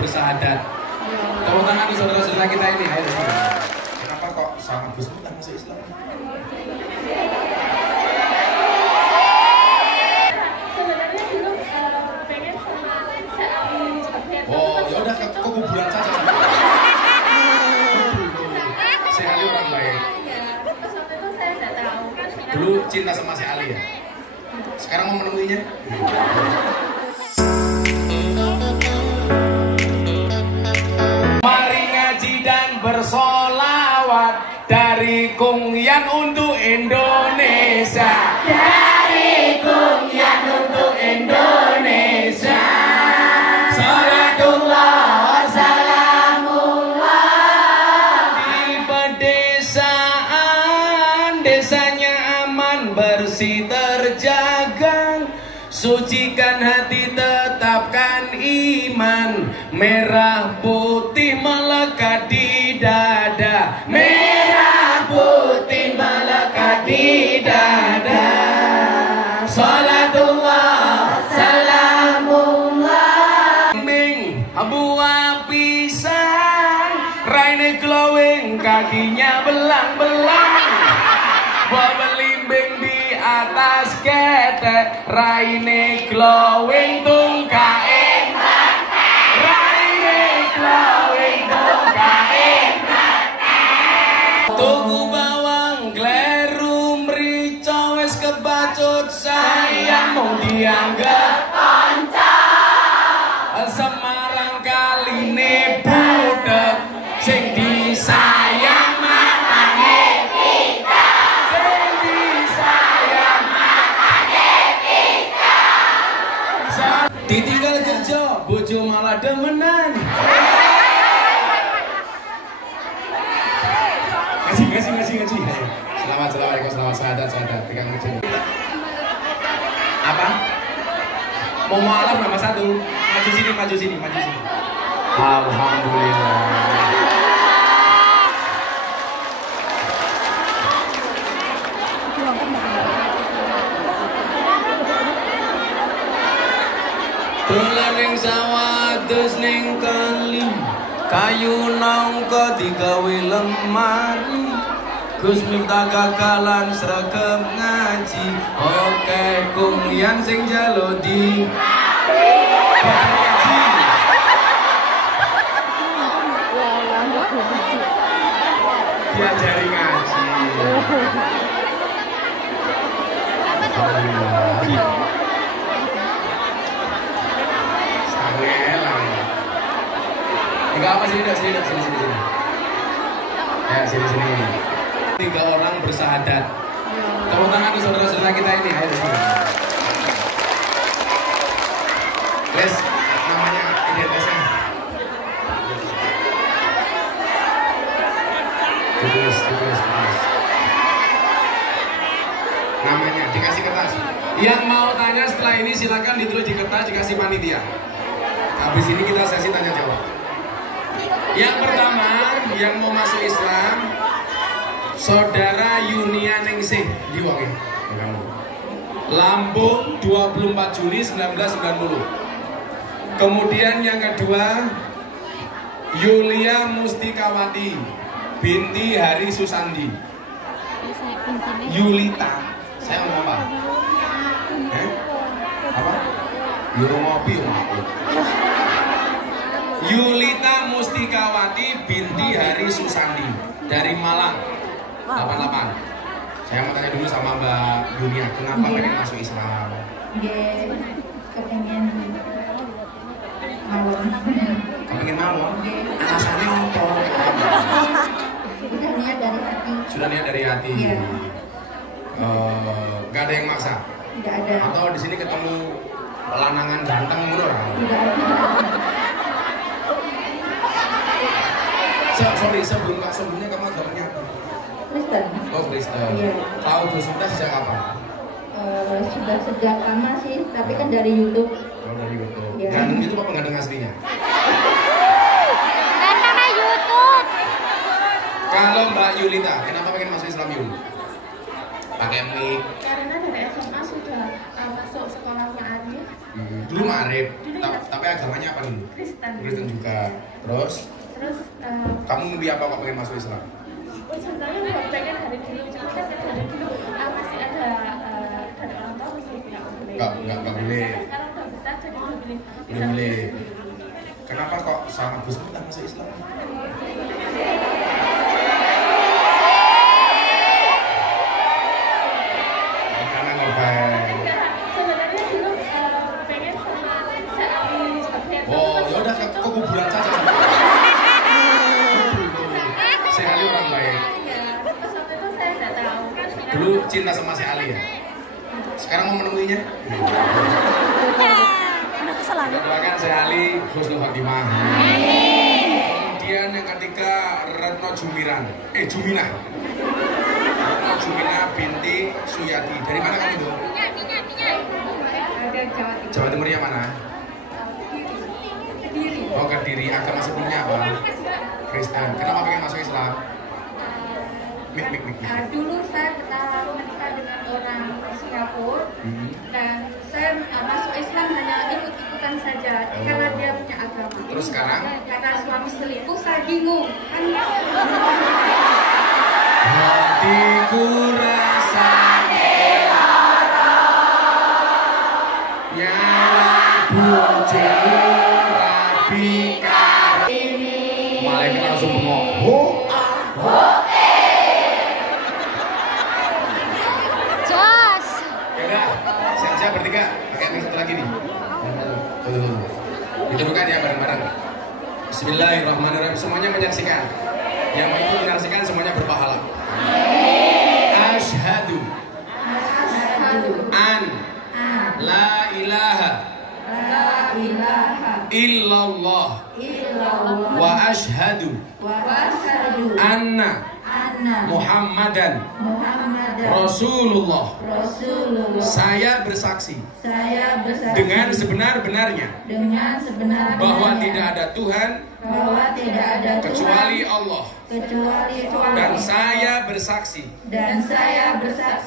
bersahadat. Tepuk tangan untuk saudara-saudara kita ini. Ayo sini. Kenapa kok sama Gus Miftah masuk Islam? Sebenarnya dulu pengen sama Oh, ya udah ke kuburan saja. Si Ali orang baik. Pas waktu itu saya nggak tahu kan. Dulu cinta sama si Ali ya. Sekarang mau menemuinya. Mari ngaji dan bersolawat dari Kungyan untuk Indonesia. Dari Kungyan untuk Indonesia. Salatullah, salamullah. Di pedesaan, desanya aman, bersih terjaga. Sucikan hati, tetapkan iman. Merah putih melekat di dada. Merah putih melekat di dada. Salatullah, salamullah. Ming, buah pisang, raine glowing, kakinya belang-belang. Buah belimbing di atas ketek, raine glowing, tungkae raine glowing, tungkae tuku bawang kleru mrica wis kebacut sayang mung dianggep kanca. Semarang kaline budek sing disayang matane kita. Sing disayang matane kita. Ditinggal kerja bojo malah demenan. Ngaji. Selamat sahadat, pegang meja. Apa? Mau malam nama satu. Maju sini. Alhamdulillah. Dolan ning sawah dus ning kali, kayu nangka digawe lemari. Gus Miftah kakalan sregep ngaji, oke Kungyan sing jalo di diajari ngaji. Enggak apa sini. Ya sini. 3 orang bersahadat. Tepuk tangan untuk saudara-saudara kita ini. Ayo sini. Les, namanya identitasnya. Tulis. Namanya dikasih kertas. Yang mau tanya setelah ini silakan ditulis di kertas, dikasih panitia. Habis ini kita sesi tanya jawab. Yang pertama, yang mau masuk Islam, Saudara Yunia Ningsih di Wangi. Lampung 24 Juli 1990. Kemudian yang kedua, Yulia Mustikawati binti Hari Susandi. Yulita. Saya ngomong apa? Apa? Yuro ngopi aku. Yulita Mustikawati binti Hari Susandi dari Malang. 88. Saya mau tanya dulu sama Mbak Yunia, kenapa pengen masuk Islam? Kepengen mawon. Kepengen mawon? Alasannya apa? Sudah niat dari hati. Sudah niat dari hati. Iya. Gak ada yang maksa? Tidak ada. Atau di sini ketemu lanangan ganteng mulu orang? Tidak ada. Sorry, sebelumnya kamu agamanya apa? Kristen. Oh, Kristen. Iya. Tahu Gus Miftah sejak kapan? Sudah sejak lama sih, tapi kan dari YouTube. Oh, dari YouTube. Iya. Ganteng YouTube apa ganteng aslinya? Karena YouTube. Kalau Mbak Yulita, kenapa pengen masuk Islam Yul? Pakai mic. Karena dari SMA sudah masuk sekolahnya Arif. Dulu Ma'arif. Dulu dulu ya. Tapi agamanya apa dulu? Kristen. Kristen juga. Terus kamu mimpi apa kok pengen masuk Islam? Sebenarnya udah pengen dari dulu, cuma kan dari dulu masih ada dari orang tua masih tidak boleh. Nggak boleh. Sekarang udah besar jadi udah boleh. Udah boleh. Kenapa kok sama Gus Miftah masuk Islam? Karena ngefans. Sebenarnya dulu pengen sama Sa'ali Oh, ya udah ke kuburan saja. Si Ali orang baik. Iya, pas waktu itu saya nggak tahu. Dulu cinta sama si Ali ya. Sekarang mau menemuinya? Kita doakan si Ali husnul khotimah. Kemudian yang ketiga Retno Juminah. Retno Juminah binti Suyati. Dari mana kamu itu? Ada Jawa Timur. Jawa Timur yang mana? Kediri. Oh, Kediri. Agama sebelumnya apa? Kristen. Kenapa pengen masuk Islam? Mik. Dulu saya menikah dengan orang Singapura dan saya masuk Islam hanya ikut-ikutan saja karena dia punya agama. Terus sekarang? Karena suami selingkuh saya bingung kan. Hatiku rasa lara, nyawa bujuk rapi ini. Malaikat langsung bengok. Jos. Yaudah, siap-siap bertiga. Pakai yang satu lagi nih. Tuh. Dituduhkan ya bareng-bareng. Bismillahirrahmanirrahim. Semuanya menyaksikan. Yang mau ikut menyaksikan semuanya berpahala. Asyhadu an la ilaha illallah wa asyhadu anna Muhammadan Rasulullah. Saya bersaksi dengan sebenar-benarnya bahwa tidak ada Tuhan kecuali Allah. Dan saya bersaksi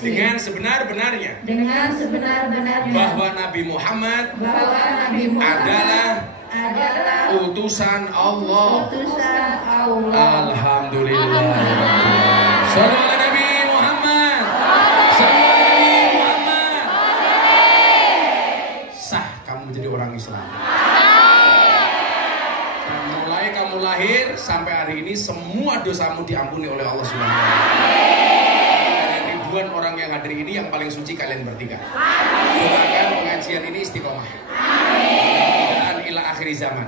dengan sebenar-benarnya bahwa Nabi Muhammad adalah utusan Allah. Alhamdulillah. Sallu ala Nabi Muhammad. Sallu ala Nabi Muhammad. Sah kamu menjadi orang Islam. Dan mulai kamu lahir sampai hari ini semua dosamu diampuni oleh Allah Subhanahu wa taala. Dari ribuan orang yang hadir ini yang paling suci kalian bertiga. Doakan pengajian ini istiqomah. Mudah-mudahan ila akhir zaman.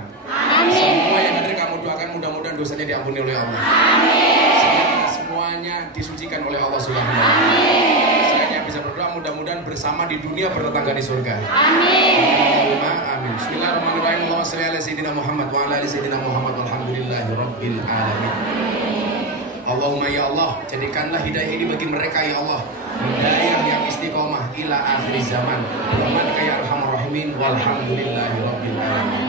Semua yang hadir kamu doakan mudah-mudahan dosanya diampuni oleh Allah. Sehingga kita semuanya disucikan oleh Allah Subhanahu wa taala. Saya hanya bisa berdoa mudah-mudahan bersama di dunia bertetangga di surga. Amin. Bismillahirrahmanirrahim. Allahumma shalli ala sayyidina Muhammad wa ala ali sayyidina Muhammad walhamdulillahirabbil alamin. Allahumma ya Allah, jadikanlah hidayah ini bagi mereka ya Allah. Hidayah yang istiqomah ila akhir zaman. Rahmatika ya arhamar rahimin walhamdulillahirabbil alamin.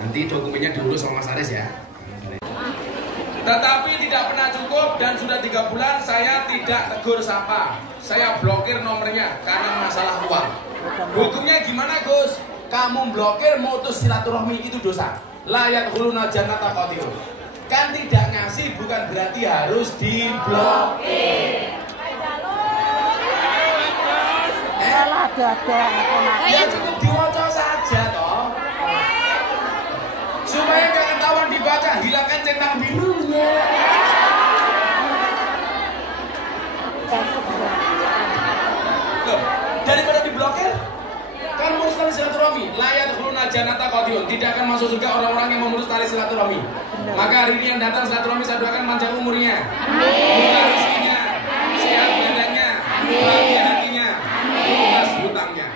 Nanti dokumennya diurus sama Mas Aris ya. Tetapi tidak pernah cukup dan sudah 3 bulan saya tidak tegur sapa. Saya blokir nomornya karena masalah uang. Hukumnya gimana Gus? Kamu blokir mutus silaturahmi itu dosa. La yadkhuluna jannata qatilun. Kan tidak ngasih bukan berarti harus diblokir. Ya cukup diwaca saja toh. Supaya gak ketahuan dibaca, hilangkan centang birunya. Loh, daripada diblokir, kan memutus tali silaturahmi. La yadkhuluna jannata qatilun. Tidak akan masuk surga orang-orang yang memutus tali silaturahmi. Maka hari ini yang datang silaturahmi saya doakan panjang umurnya, mudah rezekinya, sehat badannya, bahagia hatinya, lunas hutangnya.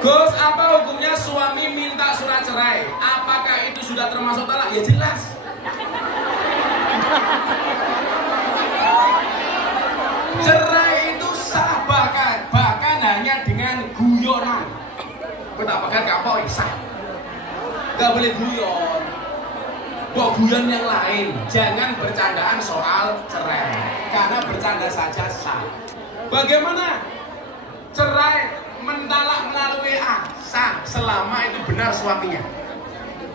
Gus, apa hukumnya suami minta surat cerai? Apakah itu sudah termasuk talak? Ya jelas. Cerai itu sah bahkan hanya dengan guyonan. Kau tak bakal kapok sah. Gak boleh guyon. Kok guyon yang lain. Jangan bercandaan soal cerai. Karena bercanda saja sah. Bagaimana cerai mentalak melalui WA sah selama itu benar suaminya.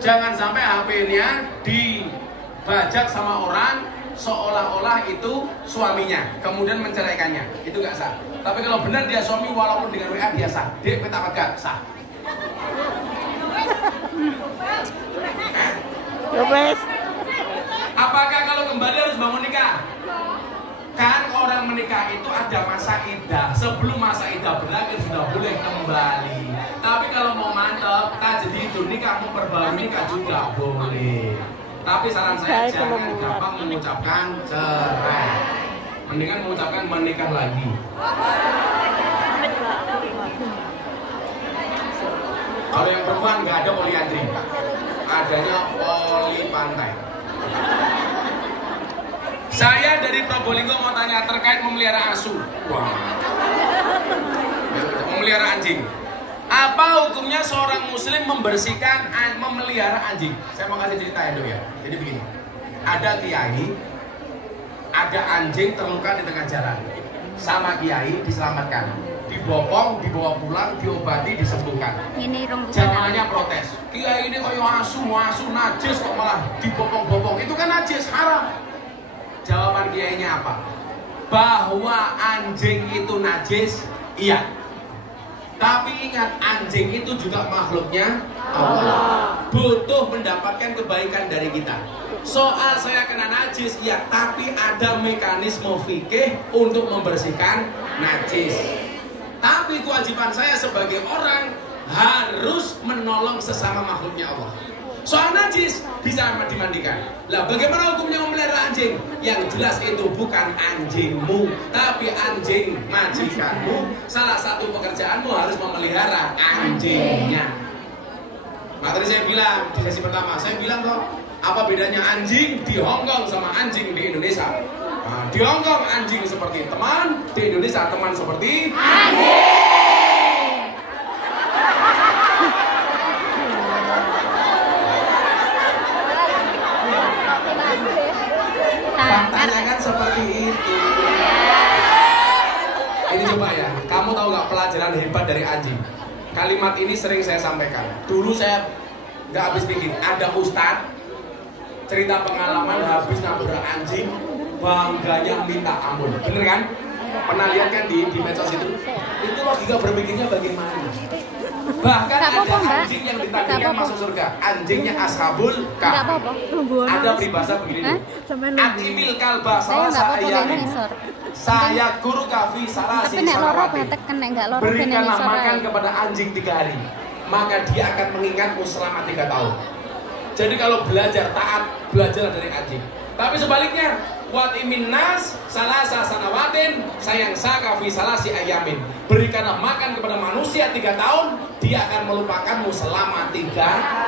Jangan sampai HP-nya dibajak sama orang seolah-olah itu suaminya, kemudian menceraikannya. Itu nggak sah. Tapi kalau benar dia suami walaupun dengan WA dia sah. Dek peta pegat sah. Apakah kalau kembali harus bangun nikah? Kan orang menikah itu ada masa iddah. Sebelum masa iddah berakhir sudah boleh kembali. Tapi kalau mau mantap, tak jadi itu nikah, mau perbarui nikah juga boleh. Tapi saran saya jangan gampang mengucapkan cerai. Mendingan mengucapkan menikah lagi. Kalau yang perempuan nggak ada poliandri, adanya poli pantai. Saya dari Probolinggo mau tanya terkait memelihara asu. Wah. Memelihara anjing. Apa hukumnya seorang muslim membersihkan memelihara anjing? Saya mau kasih cerita ya dok ya. Jadi begini. Ada kiai, ada anjing terluka di tengah jalan. Sama kiai diselamatkan. Dibopong, dibawa pulang, diobati, disembuhkan. Jamaahnya protes. Kiai ini kayak asu najis kok malah dibopong-bopong. Itu kan najis, haram. Jawaban kiainya apa? Bahwa anjing itu najis, iya. Tapi ingat, anjing itu juga makhluknya Allah. Butuh mendapatkan kebaikan dari kita. Soal saya kena najis, ya, tapi ada mekanisme fikih untuk membersihkan najis. Tapi kewajiban saya sebagai orang harus menolong sesama makhluknya Allah. Soal najis bisa dimandikan. Lah bagaimana hukumnya memelihara anjing? Yang jelas itu bukan anjingmu, tapi anjing majikanmu. Salah satu pekerjaanmu harus memelihara anjingnya. Nah tadi saya bilang di sesi pertama, saya bilang toh, apa bedanya anjing di Hong Kong sama anjing di Indonesia? Nah, di Hong Kong anjing seperti teman, di Indonesia teman seperti anjing. Faktanya kan seperti itu. Ini coba ya, kamu tahu nggak pelajaran hebat dari anjing? Kalimat ini sering saya sampaikan. Dulu saya nggak habis pikir. Ada ustadz cerita pengalaman habis nabrak anjing, bangganya minta ampun. Bener kan? Pernah lihat kan di medsos itu? Itu logika berpikirnya bagaimana? Bahkan ada anjing yang ditakdirkan masuk surga. Anjingnya Ashabul Kahfi. Ada peribahasa begini nih. Atimil kalba salah ayamin. Saya guru kafi salah si salawatin. Berikanlah makan kepada anjing 3 hari, maka dia akan mengingatmu selama 3 tahun. Jadi kalau belajar taat, belajar dari anjing. Tapi sebaliknya, wat imin nas salasa sanawatin sayang sakafi salasi ayamin. Berikanlah makan kepada manusia 3 tahun, dia akan melupakanmu selama 3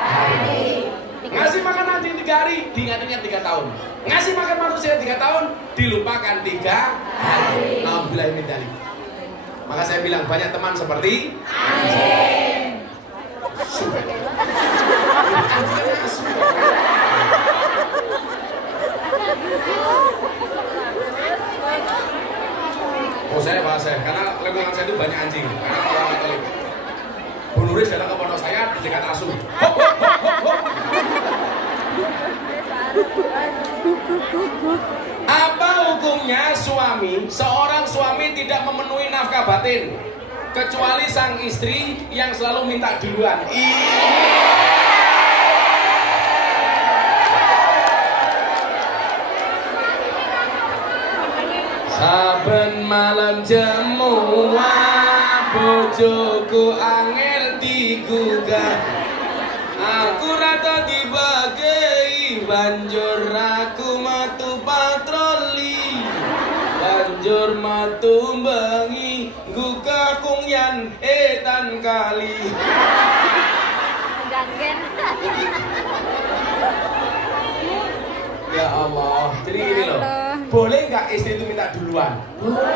hari. Ngasih makan anjing 3 hari, diingat-ingat 3 tahun. Ngasih makan manusia 3 tahun, dilupakan 3 hari. Alhamdulillah ini dari. Maka saya bilang banyak teman seperti anjing. Sudah. Oh saya bahas saya, karena lingkungan saya itu banyak anjing, karena orang Katolik. Bu Nuris datang ke pondok saya dekat asu. Hop, hop, hop, hop, hop. Apa hukumnya seorang suami tidak memenuhi nafkah batin kecuali sang istri yang selalu minta duluan? Saben malam jemuah bojoku angel digugah, aku rata dibagi banjur aku matu patroli, banjur matu bengi gugah kungyan etan kali. Ya Allah, jadi ini loh. Boleh nggak istri itu minta duluan? Boleh.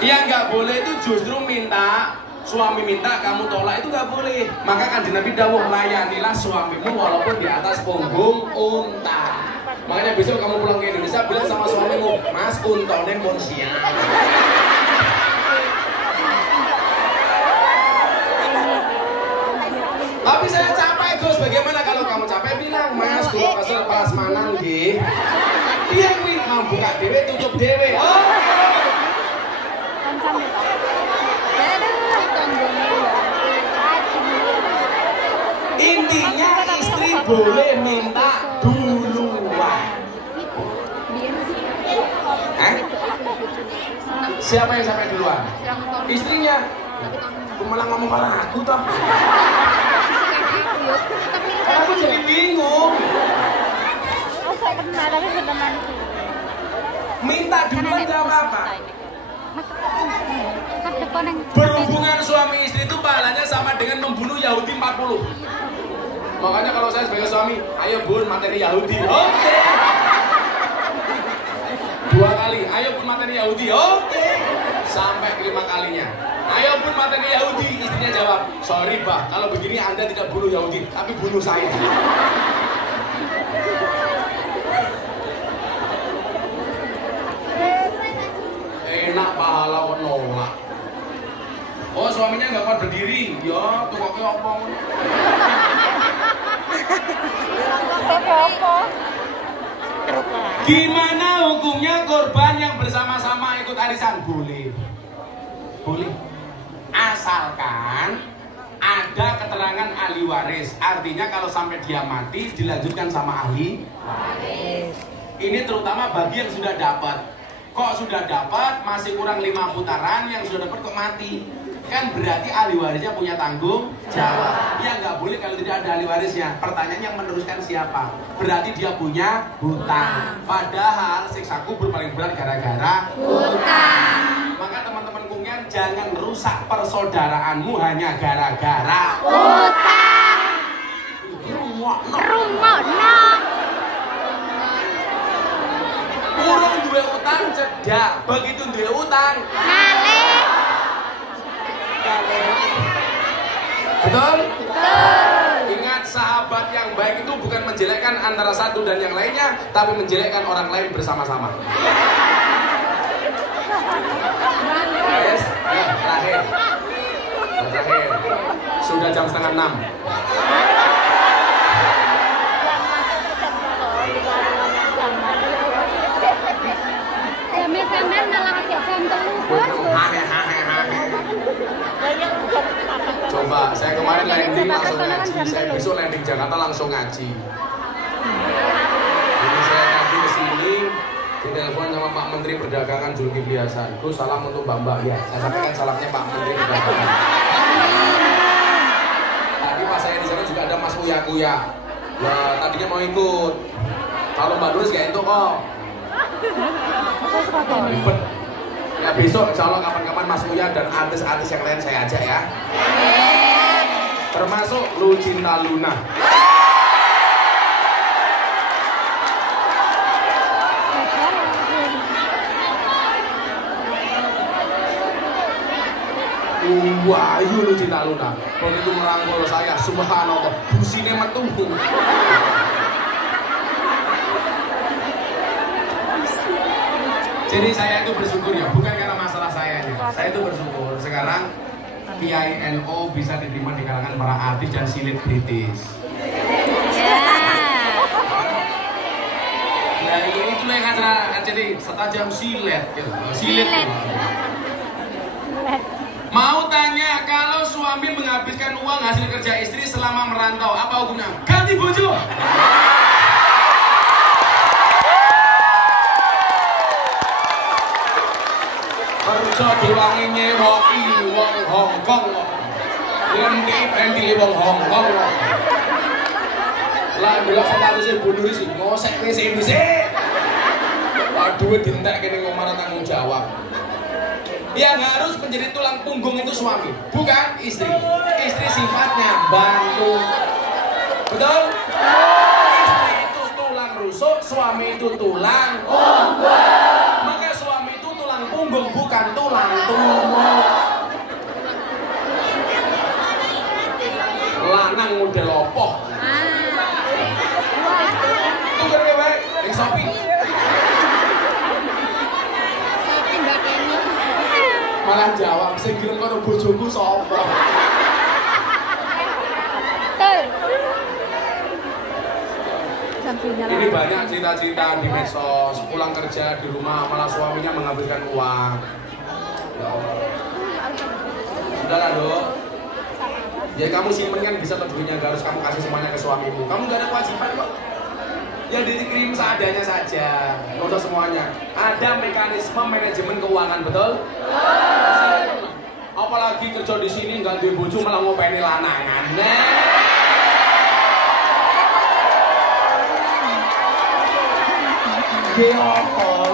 Yang nggak boleh itu justru minta, suami minta kamu tolak, itu nggak boleh. Maka kan di Nabi dawuh layanilah suamimu walaupun di atas punggung unta. Makanya besok kamu pulang ke Indonesia bilang sama suamimu, Mas untone mun siang. Tapi saya capek Gus, bagaimana kalau kamu capek bilang, Mas kula kesel pas manang nggih. Iya kuwi mau buka dhewe tutup dhewe. Intinya istri boleh minta duluan. Siapa yang sampai duluan? Istrinya. Malah ngomong kalau aku toh. Karena aku jadi bingung. Minta duluan gak apa-apa. Berhubungan suami istri itu pahalanya sama dengan membunuh Yahudi 40. Makanya kalau saya sebagai suami, ayo bun materi Yahudi. Oke. 2 kali, ayo bun materi Yahudi. Oke. Sampai kelima kalinya. Ayo bun materi Yahudi. Istrinya jawab, sorry Pak, kalau begini Anda tidak bunuh Yahudi, tapi bunuh saya. Enak pahala kok nolak. Oh suaminya nggak kuat berdiri, ya tukoknya apa? Gimana hukumnya korban yang bersama-sama ikut arisan? Boleh, boleh. Asalkan ada keterangan ahli waris. Artinya kalau sampai dia mati dilanjutkan sama ahli waris. Ini terutama bagi yang sudah dapat. Kok sudah dapat masih kurang 5 putaran, yang sudah dapat kok mati, kan berarti ahli warisnya punya tanggung jawab. Ya nggak boleh kalau tidak ada ahli warisnya. Pertanyaannya yang meneruskan siapa? Berarti dia punya hutang. Padahal siksa kubur paling berat gara-gara hutang. Maka teman-teman kungyan jangan rusak persaudaraanmu hanya gara-gara hutang. Rungokno. Urung duwe utang cedak, begitu duwe utang ngalih. Betul? Betul. Ingat, sahabat yang baik itu bukan menjelekkan antara satu dan yang lainnya, tapi menjelekkan orang lain bersama-sama. Yes, ya, terakhir. Sudah jam 5:30. Coba, saya kemarin landing langsung ngaji. Saya besok landing Jakarta langsung ngaji. Jadi saya tadi kesini ditelepon sama Pak Menteri Perdagangan Zulkifli Hasan. Terus salam untuk Mbak ya. Saya sampaikan salamnya Pak Menteri Perdagangan. Tadi pas saya di sana juga ada Mas Kuya. Nah, tadinya mau ikut. Kalau Mbak Nuris gak itu kok. Ribet. Ya besok insya Allah kapan-kapan Mas Uya dan artis-artis yang lain saya ajak ya. Termasuk Lucinta Luna. Wahyu Lucinta Luna. Begitu merangkul saya, subhanallah, busine metu. Jadi saya itu bersyukur ya, bukan karena masalah saya aja. Saya itu bersyukur sekarang Kiai NO bisa diterima di kalangan para artis dan selebritis. Nah itu yang acara jadi setajam silet gitu. Silet. Mau tanya, kalau suami menghabiskan uang hasil kerja istri selama merantau, apa hukumnya? Ganti bojo. Kerja diwangi nyewoki wong Hongkong kok. Ngendi pendili wong Hongkong kok. Lah delok statusé Bu Nuris ngosek wis. Waduh dientek kene ngomong tanggung jawab. Yang harus menjadi tulang punggung itu suami, bukan istri. Istri sifatnya bantu. Betul? Istri itu tulang rusuk, suami itu tulang punggung. Maka suami itu tulang punggung, bukan tulang tumor. Lanang model opo? Tunggu baik. Yang Malah jawab, sing gelem karo bojoku sapa? Ini banyak cerita-cerita di medsos, pulang kerja di rumah malah suaminya menghabiskan uang. Ya Allah. Sudahlah dok. Ya kamu simpen kan bisa duitnya, gak harus kamu kasih semuanya ke suamimu. Kamu gak ada kewajiban kok. Ya dikirim seadanya saja, gak usah semuanya. Ada mekanisme manajemen keuangan, betul? Apalagi kerja di sini nggak duwe bojo malah ngopeni lanangan. Geopol.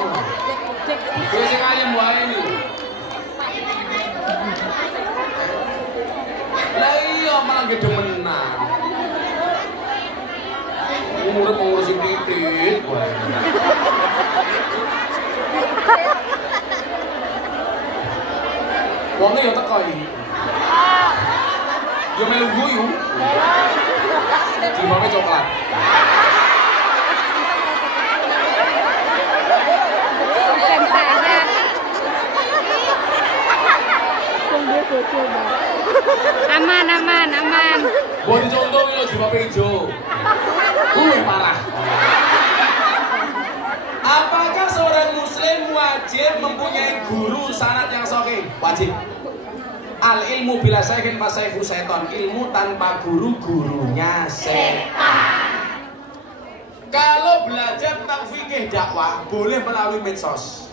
Wis sing alim wae iki. Lah iya malah gedemenan. Umur ngurusi titik wae. Wongnya ya teko iki. Yo melu guyu. Jilbabe coklat. Bukan saya. Tunggu coba. Aman. Buat dicontoh lo jilbabe ijo. Parah. Apakah seorang muslim wajib mempunyai guru sanad yang sahih? Wajib. Al ilmu bila syaihin fa syaihu syaitan. Ilmu tanpa guru, gurunya setan. Kalau belajar tentang fikih dakwah boleh melalui medsos.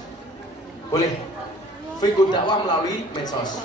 Boleh. Fikih dakwah melalui medsos.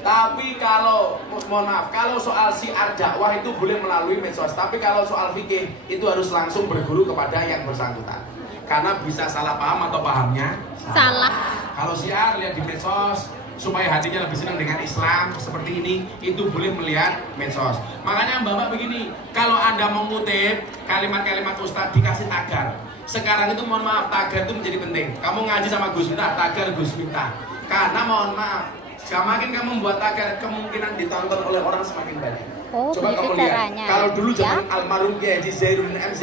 Tapi kalau mohon maaf, kalau soal syiar dakwah itu boleh melalui medsos. Tapi kalau soal fikih itu harus langsung berguru kepada yang bersangkutan. Karena bisa salah paham atau pahamnya salah. Kalau syiar lihat di medsos supaya hatinya lebih senang dengan Islam seperti ini, itu boleh melihat medsos. Makanya Bapak begini, kalau Anda mengutip kalimat-kalimat Ustadz dikasih tagar. Sekarang itu mohon maaf, tagar itu menjadi penting. Kamu ngaji sama Gus Miftah, tagar Gus Miftah. Karena mohon maaf, semakin kamu membuat tagar, kemungkinan ditonton oleh orang semakin banyak. Oh, coba kamu lihat, kalau dulu zaman almarhum Kiai Haji Zainuddin MZ,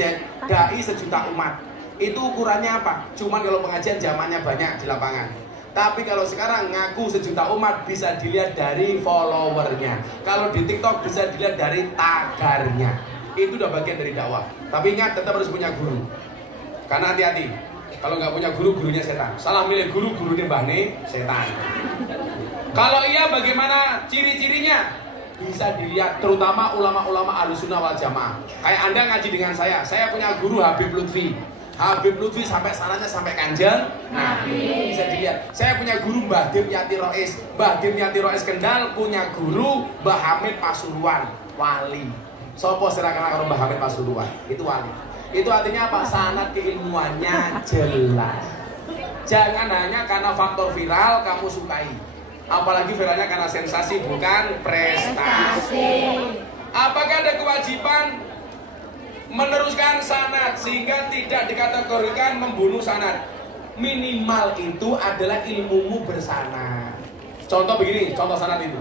dai sejuta umat. Itu ukurannya apa? Cuman kalau pengajian zamannya banyak di lapangan. Tapi kalau sekarang ngaku sejuta umat bisa dilihat dari followernya. Kalau di TikTok bisa dilihat dari tagarnya. Itu udah bagian dari dakwah. Tapi ingat tetap harus punya guru. Karena hati-hati, kalau nggak punya guru, gurunya setan. Salah milih guru, gurunya bahne setan. Kalau iya bagaimana ciri-cirinya? Bisa dilihat terutama ulama-ulama Ahlussunnah wal Jamaah. Kayak Anda ngaji dengan saya punya guru Habib Lutfi. Habib Lutfi sampai sananya sampai Kanjeng Nabi. Bisa dilihat. Saya punya guru Mbah Dim Yati Rois. Mbah Dim Yati Rois Kendal punya guru Mbah Hamid Pasuruan, wali. Sopo sirakan karo Mbah Hamid Pasuruan, itu wali. Itu artinya apa? Sanad keilmuannya jelas. Jangan hanya karena faktor viral kamu sukai. Apalagi viralnya karena sensasi bukan prestasi. Apakah ada kewajiban meneruskan sanad sehingga tidak dikategorikan membunuh sanad? Minimal itu adalah ilmumu bersanad. Contoh begini, contoh sanad itu.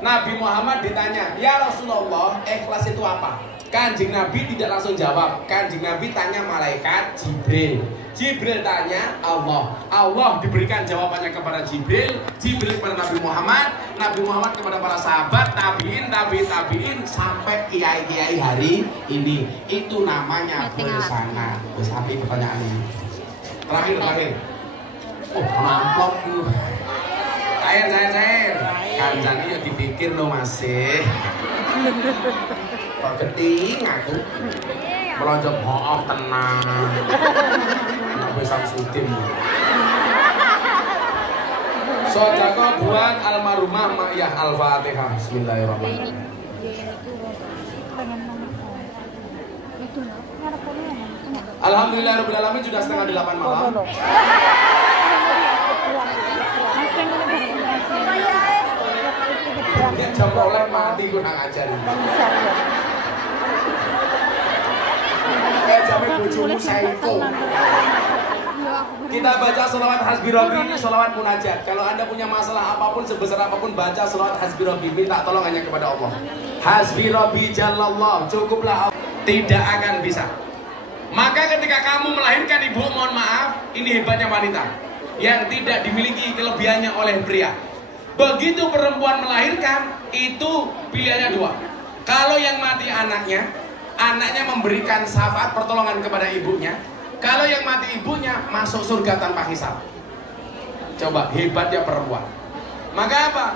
Nabi Muhammad ditanya, "Ya Rasulullah, ikhlas itu apa?" Kanjeng Nabi tidak langsung jawab. Kanjeng Nabi tanya malaikat Jibril. Jibril tanya Allah. Allah diberikan jawabannya kepada Jibril. Jibril kepada Nabi Muhammad. Nabi Muhammad kepada para sahabat, tabiin, sampai kiai-kiai hari ini. Itu namanya bersanad. Terus apa pertanyaannya? Terakhir. Oh, nampok tuh. Cair. Kancane ya dipikir lo masih. Kok keting aku melonjok ho'oh tenang. Nabi Samsudin. Sodako buat almarhumah Ma'iyah Al-Fatihah. Bismillahirrahmanirrahim. Alhamdulillahirrahmanirrahim. Sudah setengah 8 malam. Dia jam oleh mati gue nak ngajarin. Kayak jamnya bojomu Saiko. Kita baca sholawat Hasbi Rabbi, ini sholawat munajat. Kalau Anda punya masalah apapun, sebesar apapun, baca sholawat Hasbi Rabbi, minta tolong hanya kepada Allah. Hasbi Rabbi Jallallah, cukuplah Allah. Tidak akan bisa. Maka ketika kamu melahirkan ibu, mohon maaf, ini hebatnya wanita yang tidak dimiliki kelebihannya oleh pria. Begitu perempuan melahirkan, itu pilihannya dua. Kalau yang mati anaknya, anaknya memberikan syafaat pertolongan kepada ibunya. Kalau yang mati ibunya, masuk surga tanpa hisab. Coba, hebatnya perempuan. Maka apa?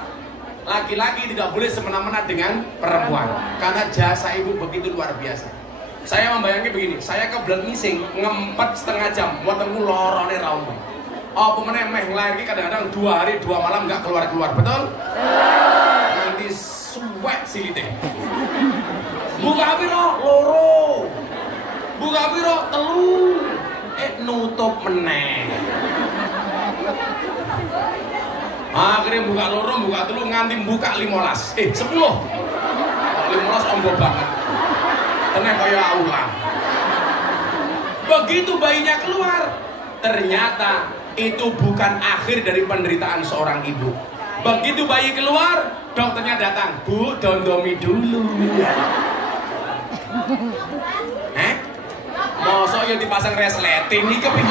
Laki-laki tidak boleh semena-mena dengan perempuan, karena jasa ibu begitu luar biasa. Saya membayangkan begini, saya kebelet ngising, ngempet setengah jam, wetengku lorone ra omong. Apa meneh meh nglahirke kadang-kadang 2 hari 2 malam nggak keluar-keluar, betul? Nanti suwek silite. Buka piro? Loro. Buka piro? 3. Nutup meneh. Akhirnya buka loro, buka 3, nganti buka 15. 10. 15 ombo banget. Teneh kaya aulan. Begitu bayinya keluar, ternyata itu bukan akhir dari penderitaan seorang ibu. Begitu bayi keluar, dokternya datang, Bu, dondomi dulu. Mosok yang dipasang resleting ini kepiye?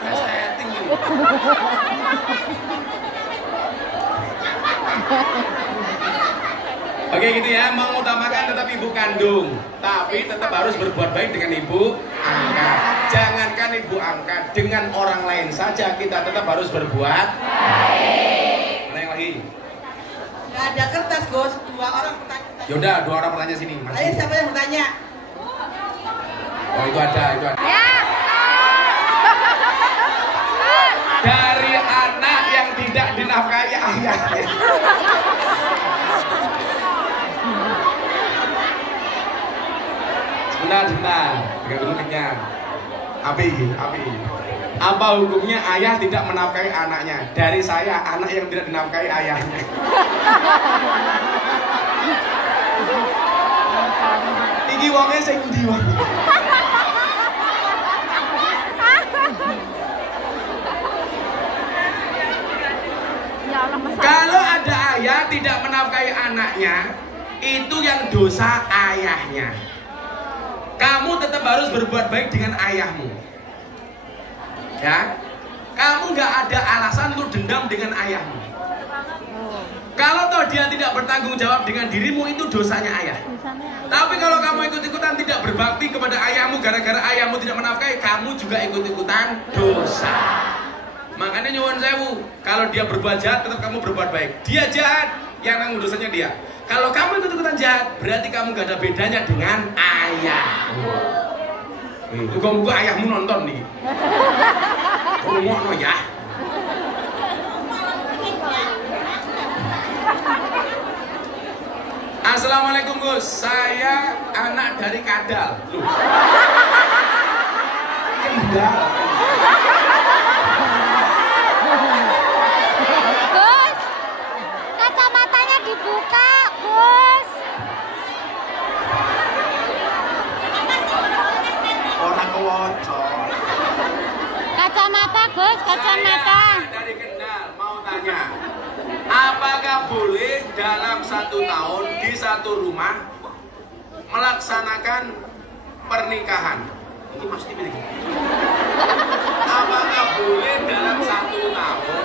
Resleting ini. Oke gitu ya, mengutamakan tetap ibu kandung, tapi tetap harus berbuat baik dengan ibu angkat. Jangankan ibu angkat, dengan orang lain saja kita tetap harus berbuat baik. Mana yang lagi? Gak ada kertas, Gus. 2 orang bertanya. Yaudah, 2 orang bertanya sini. Ayo siapa yang bertanya? Oh itu ada. Dari anak yang tidak dinafkahi ayahnya. Sebentar, 3 menitnya. Api. Apa hukumnya ayah tidak menafkahi anaknya? Dari saya, anak yang tidak dinafkahi ayahnya. Iki wonge sing ndi wae. Kalau ada ayah tidak menafkahi anaknya, itu yang dosa ayahnya. Kamu tetap harus berbuat baik dengan ayahmu. Ya, kamu nggak ada alasan untuk dendam dengan ayahmu. Kalau toh dia tidak bertanggung jawab dengan dirimu, itu dosanya ayah. Tapi kalau kamu ikut-ikutan tidak berbakti kepada ayahmu gara-gara ayahmu tidak menafkahi, kamu juga ikut-ikutan dosa. Makanya nyuwun sewu, kalau dia berbuat jahat tetap kamu berbuat baik. Dia jahat, yang nanggung dosanya dia. Kalau kamu ikut-ikutan jahat, berarti kamu gak ada bedanya dengan ayah. Muga-muga ayahmu nonton nih. Ngomongno ya. Assalamualaikum Gus, saya anak dari Kadal. Loh. Kendal. Gus, kacamatanya dibuka, Gus. Orang kewoco. Kacamata, Gus, kacamata. Saya dari Kendal, mau tanya, apakah boleh dalam 1 tahun di satu rumah melaksanakan pernikahan? Ini pasti pilih. Apakah boleh dalam 1 tahun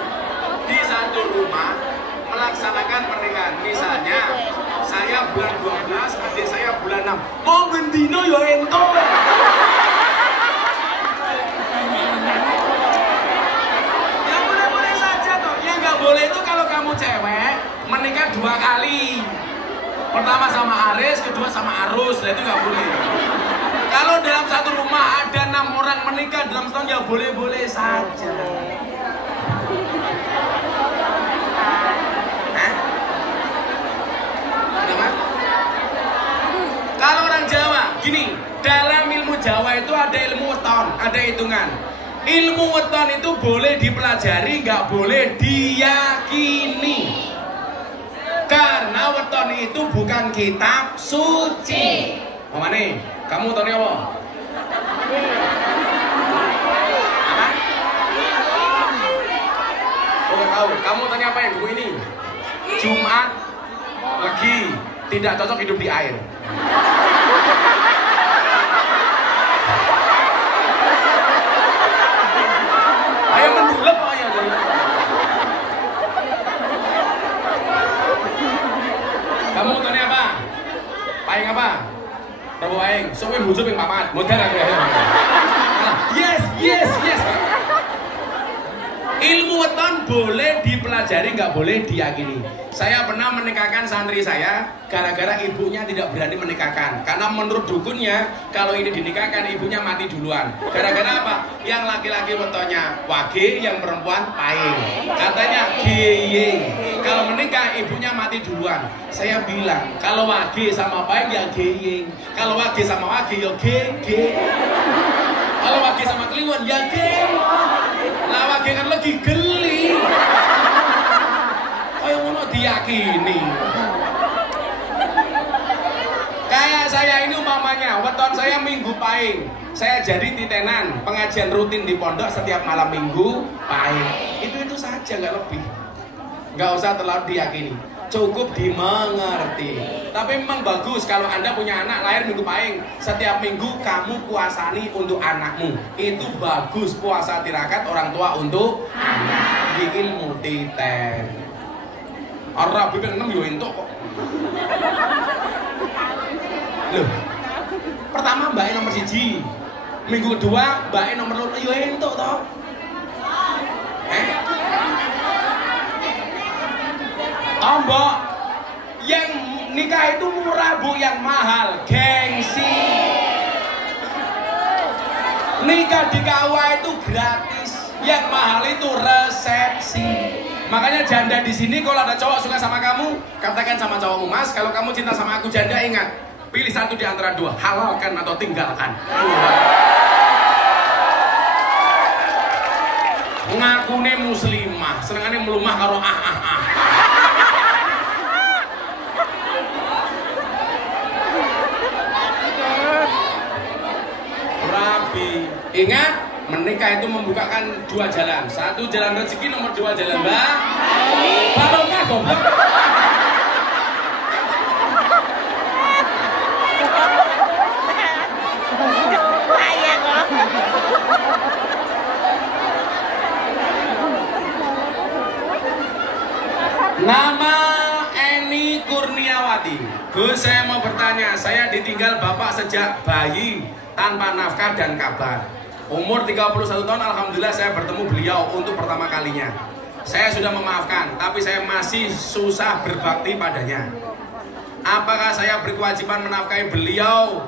di satu rumah melaksanakan pernikahan? Misalnya, saya bulan 12, adik saya bulan 6. Oh, bendino ya ento. Ya boleh-boleh saja toh. Yang nggak boleh itu kalau kamu cewek menikah 2 kali. Pertama sama Aris, kedua sama Arus. Nah, itu nggak boleh. Kalau dalam satu rumah ada 6 orang menikah dalam setahun, ya boleh-boleh saja. Kenapa? Kalau orang Jawa, gini, dalam ilmu Jawa itu ada ilmu weton, ada hitungan. Ilmu weton itu boleh dipelajari, nggak boleh diyakini. Karena weton itu bukan kitab suci. Mama nih, kamu wetonnya apa? Apa? Oh nggak tahu. Kamu tanya apa yang buku ini? Jumat, Legi, tidak cocok hidup di air. Ayo paing, suwe bojo ping 4. Modar aku ya. Yes, yes, yes. Ilmu weton boleh dipelajari, nggak boleh diyakini. Saya pernah menikahkan santri saya gara-gara ibunya tidak berani menikahkan. Karena menurut dukunnya kalau ini dinikahkan ibunya mati duluan. Gara-gara apa? Yang laki-laki wetonnya wage, yang perempuan paing. Katanya geyeng. Kalau menikah ibunya mati duluan. Saya bilang kalau wage sama paing ya geyeng. Kalau wage sama wage ya gege. Kalau wage sama kliwon ya kliwon. Lah wage kan lagi geli. Kayak ngono diyakini. Kayak saya ini umpamanya, weton saya minggu paing. Saya jadi titenan, pengajian rutin di pondok setiap malam minggu paing. Itu saja, nggak lebih. Nggak usah terlalu diyakini. Cukup dimengerti. Tapi memang bagus kalau Anda punya anak lahir minggu paing. Setiap minggu kamu puasani untuk anakmu. Itu bagus, puasa tirakat orang tua untuk anak. Di ilmu titen. Orang bibir 6 yo entuk kok. Loh. Pertama mbake nomor 1. Minggu kedua mbake nomor 2 yo entuk toh. Mbak, yang nikah itu murah bu, yang mahal gengsi. Nikah di KUA itu gratis, yang mahal itu resepsi. Makanya janda di sini kalau ada cowok suka sama kamu, katakan sama cowokmu, Mas, kalau kamu cinta sama aku janda, ingat, pilih satu di antara dua, halalkan atau tinggalkan. Ngakune muslimah, senengane melumah karo Rabi. Ingat, menikah itu membukakan 2 jalan. 1 jalan rezeki, nomor 2 jalan barokah goblok. Nama Eni Kurniawati. Gus, saya mau bertanya, saya ditinggal bapak sejak bayi tanpa nafkah dan kabar. Umur 31 tahun, alhamdulillah saya bertemu beliau untuk pertama kalinya. Saya sudah memaafkan, tapi saya masih susah berbakti padanya. Apakah saya berkewajiban menafkahi beliau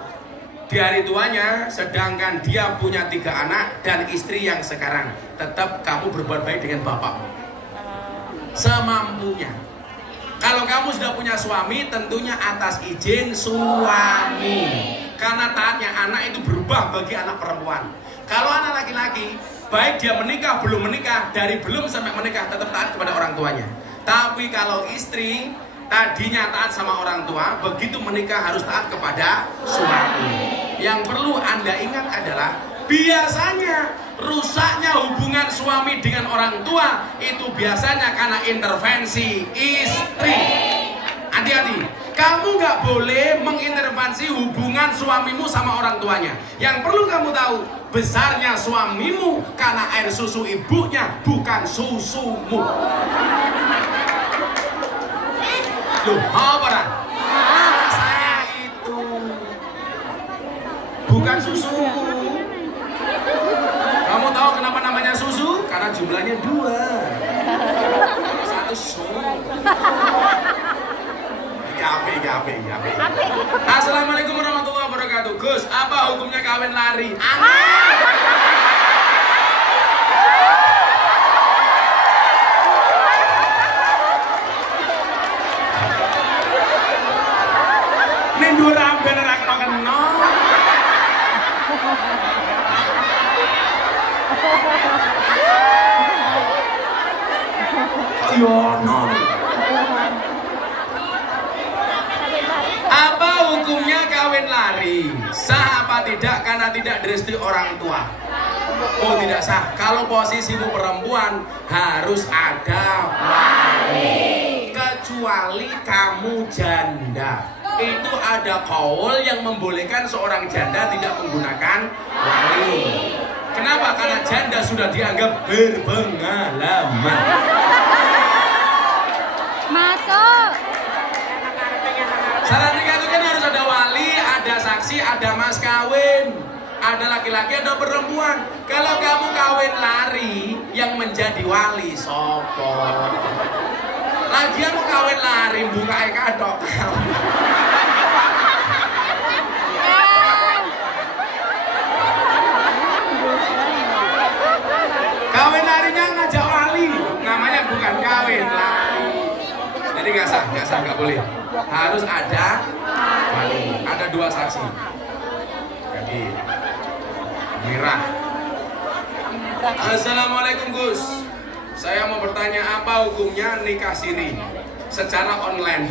di hari tuanya, sedangkan dia punya 3 anak dan istri yang sekarang? Tetap kamu berbuat baik dengan bapakmu semampunya. Kalau kamu sudah punya suami, tentunya atas izin suami. Karena taatnya anak itu berubah bagi anak perempuan. Kalau anak laki-laki, baik dia menikah, belum menikah, dari belum sampai menikah tetap taat kepada orang tuanya. Tapi kalau istri tadinya taat sama orang tua, begitu menikah harus taat kepada suami. Yang perlu Anda ingat adalah biasanya rusaknya hubungan suami dengan orang tua itu biasanya karena intervensi istri. Hati-hati, kamu nggak boleh mengintervensi hubungan suamimu sama orang tuanya. Yang perlu kamu tahu, besarnya suamimu karena air susu ibunya, bukan susumu. Loh, apa dah? Saya itu bukan susumu. Kamu tahu kenapa namanya susu? Karena jumlahnya 2. Kalau 1 su. Gape. Assalamualaikum warahmatullahi wabarakatuh. Gus, apa hukumnya kawin lari? Nindu rambe ora kena. Apa hukumnya kawin lari? Sah apa tidak karena tidak direstui orang tua? Oh, tidak sah. Kalau posisimu perempuan harus ada wali. Kecuali kamu janda. Itu ada kaul yang membolehkan seorang janda tidak menggunakan wali. Kenapa? Karena janda sudah dianggap berpengalaman. Masuk. Syarat nikah itu kan harus ada wali, ada saksi, ada ada mas kawin, ada laki-laki, ada perempuan. Kalau kamu kawin lari, yang menjadi wali sopo. Lagian mau kawin lari, buka kadok. Kawin larinya ngajak wali, namanya bukan kawin lari. Jadi nggak sah, nggak boleh. Harus ada wali, ada 2 saksi. Jadi mirah. Assalamualaikum Gus. Saya mau bertanya, apa hukumnya nikah siri secara online?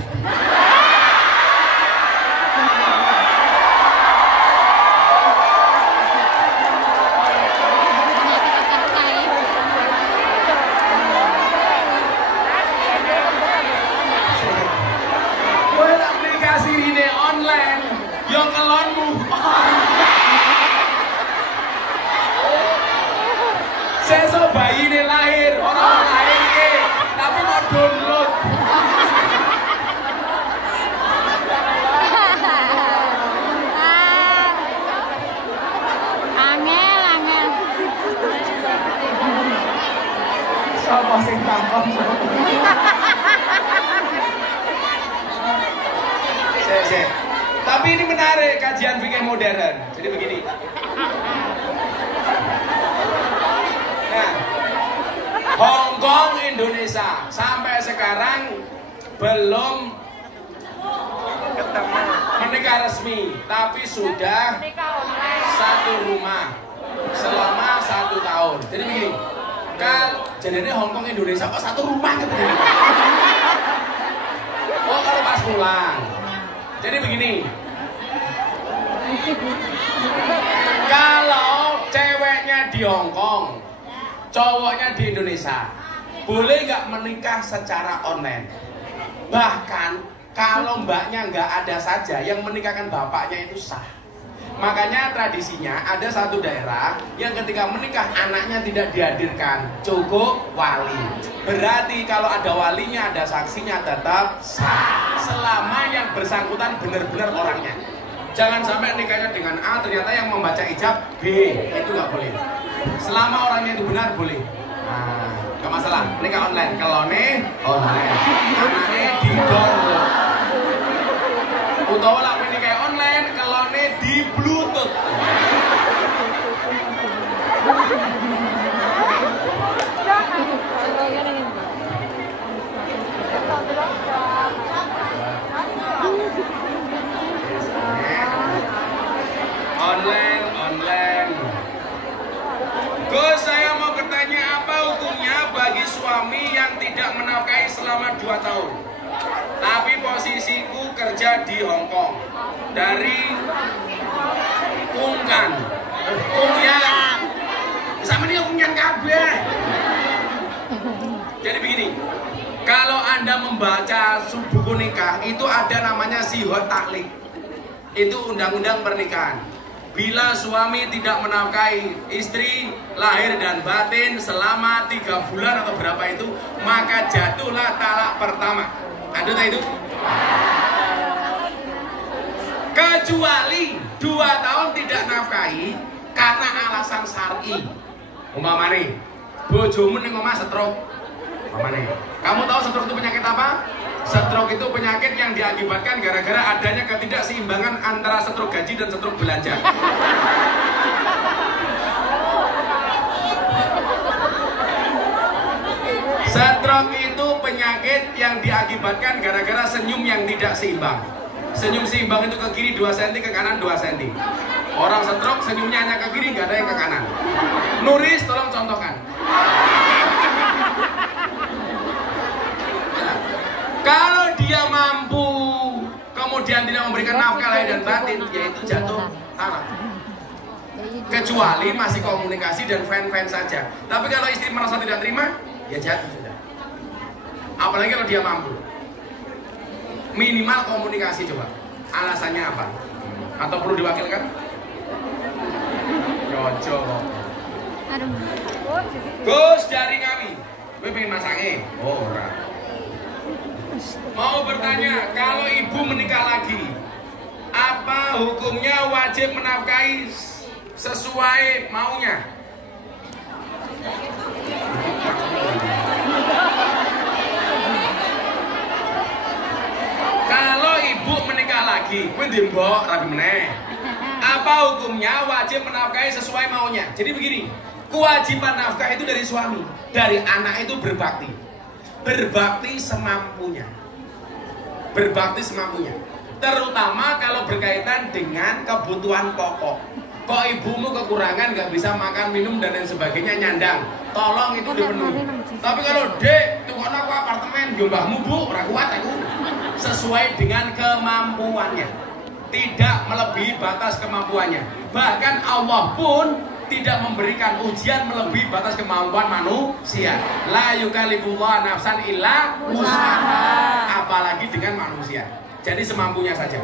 Nikah siri ini online, yang kelonmu. Sesuk bayi ini lahir, orang lahir ke, tapi mau download. Angel. Siapa sing takon? Tapi ini menarik, kajian fikih modern. Jadi begini. Nah, Hong Kong, Indonesia sampai sekarang belum menikah resmi, tapi sudah satu rumah selama 1 tahun. Jadi begini, jadinya Hong Kong, Indonesia kok satu rumah gitu. Oh, kalau pas pulang. Jadi begini, kalau ceweknya di Hong Kong, cowoknya di Indonesia, boleh nggak menikah secara online? Bahkan kalau mbaknya nggak ada saja, yang menikahkan bapaknya itu sah. Makanya tradisinya ada satu daerah yang ketika menikah anaknya tidak dihadirkan, cukup wali. Berarti kalau ada walinya, ada saksinya, tetap sah. Selama yang bersangkutan benar-benar orangnya. Jangan sampai nikahnya dengan A, ternyata yang membaca ijab B, itu nggak boleh. Selama orangnya itu benar boleh. Nah, nggak masalah. Nikah online, kalau online, anaknya di download. Utawa lah nikah online, kalau di Bluetooth. Online. Gus, saya mau bertanya, apa hukumnya bagi suami yang tidak menafkahi selama 2 tahun? Tapi posisiku kerja di Hong Kong. Dari Kungkan. Kungyan. Sama dia Kungyan kabeh. Jadi begini, kalau Anda membaca buku nikah, itu ada namanya sihot taklik. Itu undang-undang pernikahan. Bila suami tidak menafkahi istri lahir dan batin selama 3 bulan atau berapa itu, maka jatuhlah talak pertama. Ada tak itu? Kecuali 2 tahun tidak nafkahi karena alasan syar'i. Umpamane, bojomu ning omah stroke. Umpamane, kamu tahu stroke itu penyakit apa? Stroke itu penyakit yang diakibatkan gara-gara adanya ketidakseimbangan antara stroke gaji dan stroke belanja. Stroke itu penyakit yang diakibatkan gara-gara senyum yang tidak seimbang. Senyum seimbang itu ke kiri 2 cm, ke kanan 2 cm. Orang stroke senyumnya hanya ke kiri, nggak ada yang ke kanan. Nuris, tolong contohkan. Kalau dia mampu, kemudian tidak memberikan nafkah lahir dan batin, yaitu jatuh talak. Kecuali masih komunikasi dan fan-fan saja. Tapi kalau istri merasa tidak terima, ya jatuh sudah. Apalagi kalau dia mampu. Minimal komunikasi coba. Alasannya apa? Atau perlu diwakilkan? Jojo. Gus dari kami. Gue pengen masaknya. Oh, ora. Mau bertanya, kalau ibu menikah lagi, Apa hukumnya wajib menafkahi sesuai maunya? Kalau ibu menikah lagi, kuwi ndimbok rabi meneh. Apa hukumnya wajib menafkahi sesuai maunya? Jadi begini, kewajiban nafkah itu dari suami, dari anak itu berbakti. Berbakti semampunya. Berbakti semampunya. Terutama kalau berkaitan dengan kebutuhan pokok. Kok ibumu kekurangan, nggak bisa makan, minum, dan lain sebagainya, nyandang, tolong itu dipenuhi. Tapi kalau dek, tukang aku apartemen, jombahmu bu, ora kuat aku. Sesuai dengan kemampuannya, tidak melebihi batas kemampuannya. Bahkan Allah pun tidak memberikan ujian melebihi batas kemampuan manusia. La yukallifullahu nafsan illa wus'aha. Apalagi dengan manusia. Jadi semampunya saja.